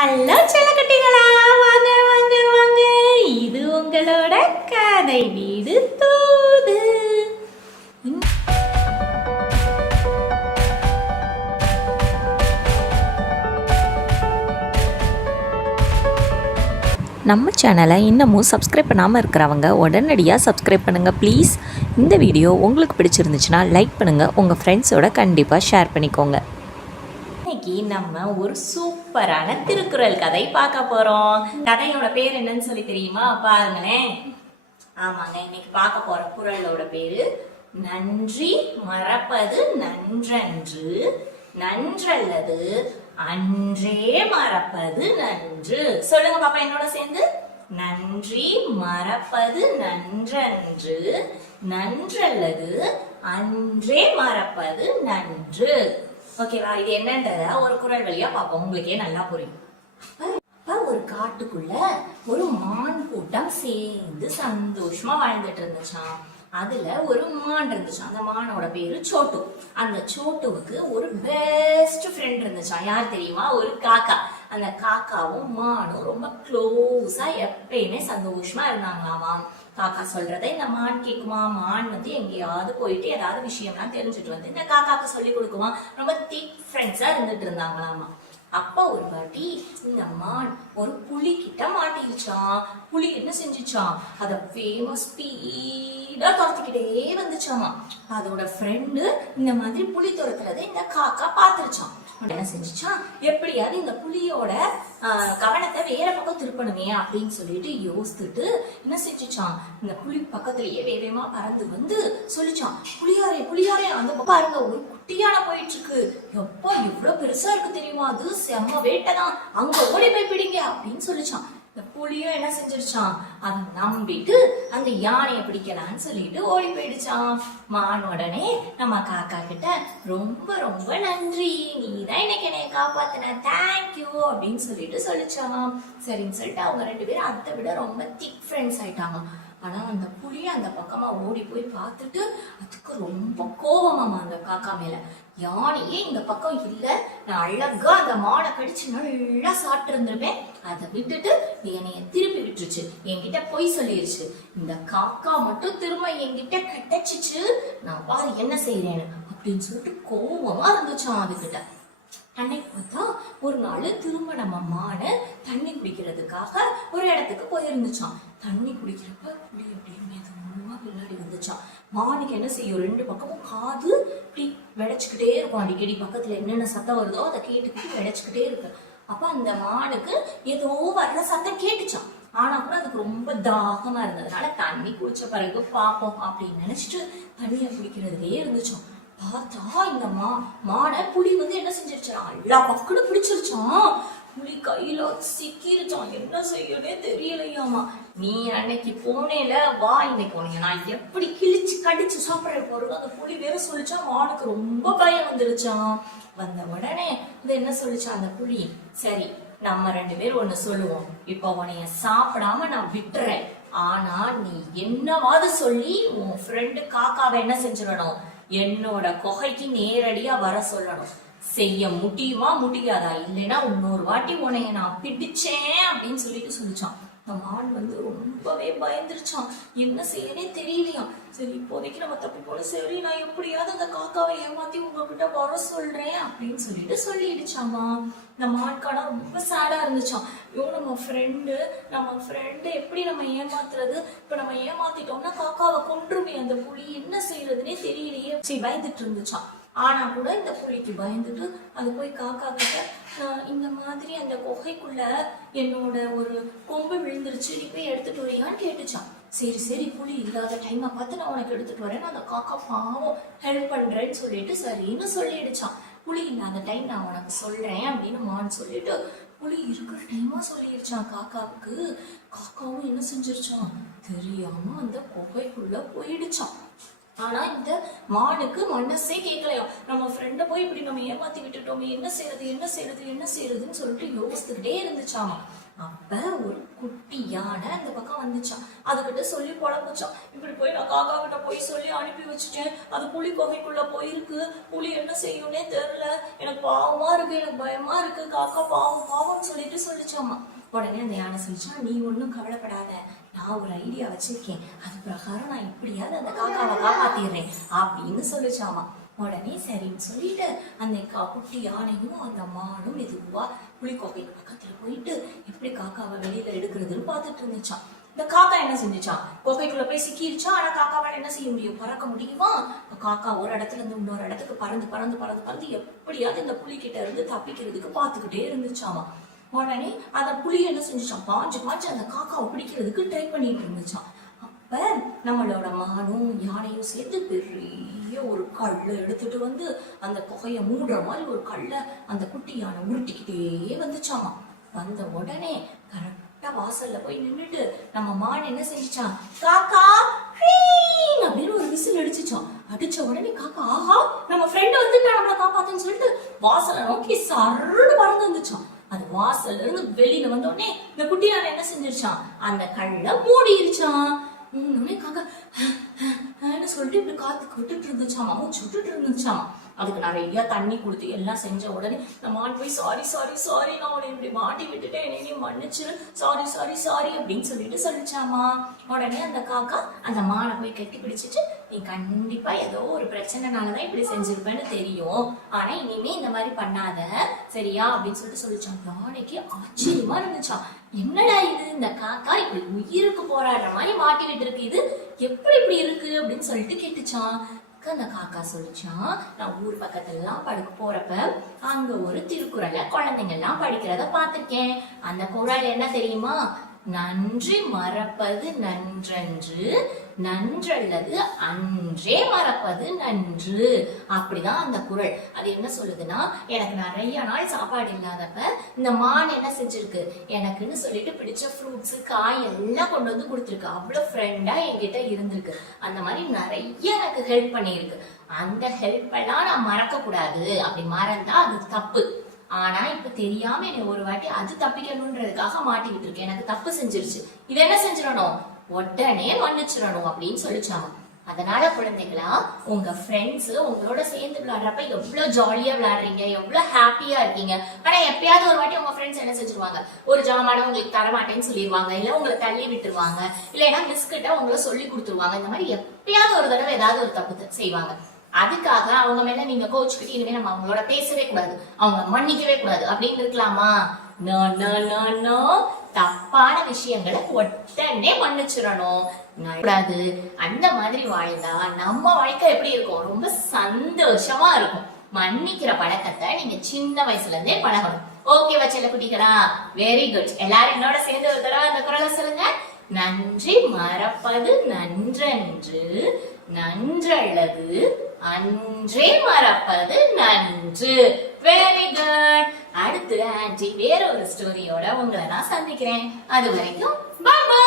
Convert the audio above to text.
Hello செல்லக்குட்டிகளா, வாங்க வாங்க வாங்க. இது உங்களோட கதை வீடு தூது. நம்ம சேனலை இன்னமும் சப்ஸ்கிரைப் பண்ணாமல் இருக்கிறவங்க உடனடியாக சப்ஸ்கிரைப் பண்ணுங்கள் ப்ளீஸ். இந்த வீடியோ உங்களுக்கு பிடிச்சிருந்துச்சுன்னா லைக் பண்ணுங்கள், உங்கள் ஃப்ரெண்ட்ஸோட கண்டிப்பாக ஷேர் பண்ணிக்கோங்க. இன்னைக்கு நம்ம ஒரு சூப்பரான திருக்குறள் கதை பார்க்க போகிறோம். கதையோட பேர் என்னன்னு சொல்லி தெரியுமா? பாருங்களேன். ஆமாங்க, இன்னைக்கு பார்க்க போகிற குறளோட பேரு நன்றி மறப்பது நன்றன்று, நன்றல்லது அன்றே மறப்பது நன்று. சொல்லுங்க பாப்பா என்னோட சேர்ந்து. நன்றி மறப்பது நன்றன்று, நன்றல்லது அன்றே மறப்பது நன்று. ஓகேவா? இது என்னன்றத ஒரு குறள் வழியா பார்ப்போம், உங்களுக்கே நல்லா புரியும். ஒரு காட்டுக்குள்ள ஒரு மான் கூட்டம் சேர்ந்து சந்தோஷமா வாழ்ந்துட்டு இருந்துச்சான். அதுல ஒரு மான் இருந்துச்சான். அந்த மானோட பேரு சோட்டு. அந்த சோட்டுவுக்கு ஒரு பெஸ்ட் ஃப்ரெண்ட் இருந்துச்சான். யார் தெரியுமா? ஒரு காக்கா. அந்த காக்காவும் மானும் ரொம்ப க்ளோஸா எப்பயுமே சந்தோஷமா இருந்தாங்களாமா. காக்கா சொல்றதை இந்த மான் கேக்குமா. மான் வந்து எங்கேயாவது போயிட்டு ஏதாவது விஷயம்லாம் தெரிஞ்சுட்டு வந்து இந்த காக்காக்கு சொல்லி கொடுக்குமா. ரொம்ப திக் ஃப்ரெண்ட்ஸா இருந்துட்டு இருந்தாங்களாமா. அப்ப ஒரு வாட்டி இந்த மான் ஒரு புலி கிட்ட மாட்டிருச்சான். புலி என்ன செஞ்சுச்சான்? அத வேகமா ஸ்பீடா துரத்திக்கிட்டே வந்துச்சாமா. அதோட ஃப்ரெண்டு இந்த மாதிரி புலி துரத்துறதை இந்த காக்கா பாத்துருச்சான். என்ன செஞ்சுச்சான்? எப்படியாவது இந்த புலியோட கவனத்தை வேற பக்கம் திருப்பணுமே அப்படின்னு சொல்லிட்டு யோசித்துட்டு என்ன செஞ்சுச்சான்? இந்த புலி பக்கத்திலேயே வேகமா பறந்து வந்து சொல்லிச்சான், புலியாரே புலியாரே, அந்த பாருங்க ஒரு குட்டியான போயிட்டு இருக்கு. எப்போ இவ்வளவு பெருசா இருக்கு தெரியுமா? அது செம்ம வேட்டைதான், அங்க ஓடி போய் பிடிங்க அப்படின்னு சொல்லிச்சான். இந்த புலியும் என்ன செஞ்சிருச்சான்? அதை நம்பிட்டு அந்த யானையை பிடிக்கலான்னு சொல்லிட்டு ஓடி போயிடுச்சான். மான் உடனே நம்ம காக்கா கிட்ட ரொம்ப ரொம்ப நன்றி, நீதான் இன்னைக்கு என்னைய காப்பாத்தின, தேங்க்யூ அப்படின்னு சொல்லிட்டு சொல்லிச்சான். சரின்னு சொல்லிட்டு அவங்க ரெண்டு பேரும் அதை விட ரொம்ப திக் ஃப்ரெண்ட்ஸ் ஆயிட்டாங்க. ஆனா அந்த புலி அந்த பக்கமா ஓடி போய் பார்த்துட்டு அதுக்கு ரொம்ப கோபமாமா அந்த காக்கா மேல. யானையே இந்த பக்கம் இல்ல, நான் அழகா அந்த மானை கடிச்சு நல்லா சாப்பிட்டு இருந்திருப்பேன், அதை விட்டுட்டு என்னைய திருப்பி விட்டுருச்சு, என்கிட்ட பொய் சொல்லிருச்சு. இந்த காக்கா மட்டும் திரும்ப என்கிட்ட கிடைச்சிச்சு, நான் பாரு என்ன செய்யறேன்னு அப்படின்னு சொல்லிட்டு கோபமா இருந்துச்சான் அதுகிட்ட. அன்னைக்கு பார்த்தா ஒரு நாள் திரும்ப நம்ம மானை தண்ணி குடிக்கிறதுக்காக ஒரு இடத்துக்கு போயிருந்துச்சான். தண்ணி குடிக்கிறப்ப புளி அப்படியே மெதுவா பின்னாடி வந்துச்சான். மானுக்கு என்ன செய்யும்? ரெண்டு பக்கமும் காது இப்படி வெடைச்சுக்கிட்டே இருக்கும். அடிக்கடி பக்கத்துல என்னென்ன சத்தம் வருதோ அதை கேட்டுக்கிட்டு வெடைச்சுக்கிட்டே இருக்கு. அப்ப அந்த மானுக்கு ஏதோ வர்ற சத்தம் கேட்டுச்சான். ஆனா கூட அதுக்கு ரொம்ப தாகமா இருந்ததுனால தண்ணி குடிச்ச பிறகு பாப்போம் அப்படின்னு நினைச்சிட்டு தண்ணியை குடிக்கிறதுலயே இருந்துச்சோம். பார்த்தா இந்த மானை புலி வந்து என்ன செஞ்சிருச்சான்? எல்லா பக்கமும் பிடிச்சிருச்சான். புலி கையில சிக்கிருச்சான். என்ன செய்யனே தெரியலையாமா. நீ அன்னைக்கு போனேல, வா இன்னைக்கு உனக்கு நான் எப்படி கிழிச்சு கடிச்சு சாப்பிட போறது. அந்த புலி வேற சொல்லிச்சா. மானுக்கு ரொம்ப பயம் வந்துருச்சான். வந்த உடனே இது என்ன சொல்லிச்சான் அந்த புலி? சரி, நம்ம ரெண்டு பேரும் ஒண்ணு சொல்லுவோம், இப்ப உன்னைய சாப்பிடாம நான் விட்டுறேன், ஆனா நீ என்னவாது சொல்லி உன் ஃப்ரெண்டு காக்காவை என்ன செஞ்சிடணும்? என்னோட குகைக்கு நேரடியா வர சொல்லணும். செய்ய முடியுமா முடியாதா? இல்லைன்னா இன்னொரு வாட்டி உன்னைய நான் பிடிச்சேன் அப்படின்னு சொல்லிட்டு சொல்லிச்சான். மான் வந்து ரொம்பவே பயந்துருச்சான். என்ன செய்யனே தெரியலையா. சரி, இப்போதைக்கு நம்ம தப்பி போல, சரி நான் எப்படியாவது அந்த காக்காவை ஏமாத்தி உங்ககிட்ட வர சொல்றேன் அப்படின்னு சொல்லிட்டு சொல்லிடுச்சாமா. இந்த மான்கானா ரொம்ப சேடா இருந்துச்சான். நம்ம ஃப்ரெண்டு எப்படி நம்ம ஏமாத்துறது? இப்ப நம்ம ஏமாத்திட்டோம்னா காக்காவை கொன்றுமே அந்த புலி, என்ன செய்யறதுன்னே தெரியலையே. சரி, பயந்துட்டு இருந்துச்சான். ஆனா கூட இந்த புலிக்கு பயந்துட்டு அது போய் காக்கா கிட்ட, இந்த மாதிரி அந்த குகைக்குள்ள என்னோட ஒரு கொம்பு விழுந்துருச்சு, நீ போய் எடுத்துட்டு வரியான்னு கேட்டுச்சான். சரி சரி, புலி இல்லாத டைமை பார்த்து நான் உனக்கு எடுத்துட்டு வரேன், அந்த காக்கா பாவம் ஹெல்ப் பண்றேன்னு சொல்லிட்டு சரின்னு சொல்லிடுச்சான். புலி இல்லாத டைம் நான் உனக்கு சொல்றேன் அப்படின்னு மான் சொல்லிட்டு புலி இருக்கிற டைமா சொல்லிடுச்சான் காக்காவுக்கு. காக்காவும் என்ன செஞ்சிருச்சான்? தெரியாம அந்த குகைக்குள்ள போயிடுச்சான். ஆனா இந்த மானுக்கு மனசே கேட்கலையா. நம்ம ஃப்ரெண்ட போய் இப்படி நம்ம ஏமாத்தி விட்டுட்டோமே, என்ன செய்யறதுன்னு சொல்லிட்டு யோசிச்சுக்கிட்டே இருந்துச்சாமா. அப்ப ஒரு குட்டி யானை அந்த பக்கம் வந்துச்சான். அதுகிட்ட சொல்லி புலம்புச்சான், இப்படி போய் நான் காக்கா கிட்ட போய் சொல்லி அனுப்பி வச்சுட்டேன், அது புலி குகைக்குள்ள போயிருக்கு, புலி என்ன செய்யும்னே தெரியல, எனக்கு பாவமா இருக்கு, எனக்கு பயமா இருக்கு, காக்கா பாவம்னு சொல்லிட்டு சொல்லிச்சாமா. உடனே அந்த யானை சொல்லிச்சா, நீ ஒன்றும் கவலைப்படாத, நான் ஒரு ஐடியா வச்சிருக்கேன், அது பிரகாரம் நான் இப்படியாவது அந்த காக்காவை காப்பாத்திடுறேன் அப்படின்னு சொல்லிச்சாமா. உடனே சரின்னு சொல்லிட்டு அந்த குட்டி யானையும் அந்த மானும் மெதுவா புலிக்கோட்டைக்கு பக்கத்துல போயிட்டு எப்படி காக்காவை வெளியில எடுக்கிறதுன்னு பார்த்துட்டு இருந்துச்சான். இந்த காக்கா என்ன செஞ்சுச்சான், கொகைக்குள்ள போய் சிக்கிருச்சா. ஆனா காக்காவால் என்ன செய்ய முடியும், பறக்க முடியுமா? காக்கா ஒரு இடத்துல இருந்து இன்னொரு இடத்துக்கு பறந்து பறந்து பறந்து பறந்து எப்படியாவது இந்த புலி கிட்ட இருந்து தப்பிக்கிறதுக்கு பார்த்துக்கிட்டே இருந்துச்சாமா. உடனே அந்த புலி என்ன செஞ்சுச்சான், பாஞ்சு பாஞ்சு அந்த காக்காவை பிடிக்கிறதுக்கு ட்ரை பண்ணிட்டு இருந்துச்சான். அப்ப நம்மளோட மானும் யானையும் சேர்த்து பெரிய ஒரு கல்லை எடுத்துட்டு வந்து அந்த குகையை மூடுற மாதிரி ஒரு கல்லை அந்த குட்டி யானை உருட்டிக்கிட்டே வந்துச்சாமா. வந்த உடனே கரெக்டா வாசல்ல போய் நின்றுட்டு நம்ம மான் என்ன செஞ்சுச்சான், காக்கா அப்படின்னு ஒரு விசில் அடிச்சுச்சான். அடிச்ச உடனே காக்கா, ஆஹா நம்ம ஃப்ரெண்ட் வந்துட்டா நம்மள காப்பாத்துன்னு சொல்லிட்டு வாசலை நோக்கி சருன்னு பறந்து வந்துச்சான். அது வாசல்ல இருந்து வெளியில வந்த உடனே இந்த குட்டி யானை என்ன செஞ்சிருச்சான், அந்த கல்லை மூடிருச்சான். காக்கா சொல்லிட்டு இப்படி காத்து விட்டுட்டு இருந்துச்சாமா, மூச்சு விட்டுட்டு இருந்துச்சாமா. அதுக்கு நிறைய தண்ணி கொடுத்து எல்லாம் செஞ்ச உடனே இந்த மான் போய் சாரி சாரி சாரி, நான் உன்னை இப்படி மாட்டி விட்டுட்டேன், என்னையும் மன்னிச்சிரு, சாரி சாரி சாரி அப்படின்னு சொல்லிட்டு சொல்லிச்சாமா. உடனே அந்த காக்கா அந்த மானை போய் கட்டி பிடிச்சிட்டு, நீ கண்டிப்பா ஏதோ ஒரு பிரச்சனைனாலதான் இப்படி செஞ்சிருப்பேன்னு தெரியும், ஆனா இனிமே இந்த மாதிரி பண்ணாத சரியா அப்படின்னு சொல்லிட்டு சொல்லிச்சான். யானைக்கு ஆச்சரியமா இருந்துச்சான், என்னடா இது, இந்த காக்கா இப்படி உயிருக்கு போராடுற மாதிரி மாட்டி விட்டு இருக்கு, இது எப்படி இப்படி இருக்கு அப்படின்னு சொல்லிட்டு கேட்டுச்சான். அந்த காக்கா சொல்லிச்சான், நான் ஊர் பக்கத்துல எல்லாம் படுக்க போறப்ப அங்க ஒரு திருக்குறளை குழந்தைங்க எல்லாம் படிக்கிறத பார்த்திருக்கேன். அந்த குறள் என்ன தெரியுமா, நன்றி மறப்பது நன்றன்று, நன்றல்லது அன்றே மறப்பது நன்று. அப்படிதான் அந்த குறள். அது என்ன சொல்லுதுன்னா, எனக்கு நிறைய நாள் சாப்பாடு இல்லாதப்ப இந்த மான் என்ன செஞ்சிருக்கு, எனக்குன்னு சொல்லிட்டு பிடிச்ச ஃப்ரூட்ஸ் காய் எல்லாம் கொண்டு வந்து கொடுத்துருக்கு. அவ்வளவு ஃப்ரெண்டா என்கிட்ட இருந்திருக்கு. அந்த மாதிரி நிறைய எனக்கு ஹெல்ப் பண்ணியிருக்கு. அந்த ஹெல்ப் எல்லாம் நான் மறக்க கூடாது, அப்படி மறந்தா அது தப்பு. ஆனா இப்ப தெரியாம என்னை ஒரு வாட்டி அது தப்பிக்கணும்ன்றதுக்காக மாட்டி விட்டுருக்கு, எனக்கு தப்பு செஞ்சிருச்சு, இது என்ன செஞ்சிடணும், உடனே மன்னிச்சிடணும் அப்படின்னு சொல்லிச்சாங்க. அதனால குழந்தைகளா, உங்க ஃப்ரெண்ட்ஸ் உங்களோட சேர்ந்து விளையாடுறப்ப எவ்வளவு ஜாலியா விளையாடுறீங்க, எவ்வளவு ஹாப்பியா இருக்கீங்க. ஆனா எப்பயாவது ஒரு வாட்டி உங்க ஃப்ரெண்ட்ஸ் என்ன செஞ்சிருவாங்க, ஒரு ஜாமான உங்களுக்கு தரமாட்டேன்னு சொல்லிடுவாங்க, இல்ல உங்களை தள்ளி விட்டுருவாங்க, இல்லைன்னா மிஸ் கிட்ட உங்களை சொல்லி கொடுத்துருவாங்க. இந்த மாதிரி எப்பயாவது ஒரு தடவை ஏதாவது ஒரு தப்பு செய்வாங்க. அதுக்காக அவங்க மேல நீங்க கோச்சுக்கிட்டு இனிமே நம்ம அவங்களோட பேசவே கூடாது, அவங்க மன்னிக்கவே கூடாது அப்படின்னு இருக்கலாமா? நோ நோ நோ நோ, தப்பான விஷயங்களை உடனே மன்னிச்சிடணும் கூடாது. அந்த மாதிரி வாழ்ந்தா நம்ம வாழ்க்கை எப்படி இருக்கும், ரொம்ப சந்தோஷமா இருக்கும். மன்னிக்கிற பழக்கத்தை நீங்க சின்ன வயசுல இருந்தே பழகணும். ஓகேவா செல்ல குட்டிகளா? Very good. எல்லாரும் என்னோட சேர்ந்து ஒரு தடவை அந்த குறளை சொல்லுங்க. நன்றி மறப்பது நன்றன்று, நன்றல்லது அன்றே மறப்பது நன்று. Very good. அடுத்து ஆன்ட்டி வேற ஒரு ஸ்டோரியோட உங்களை நான் சந்திக்கிறேன். அது வரைக்கும் பை பை.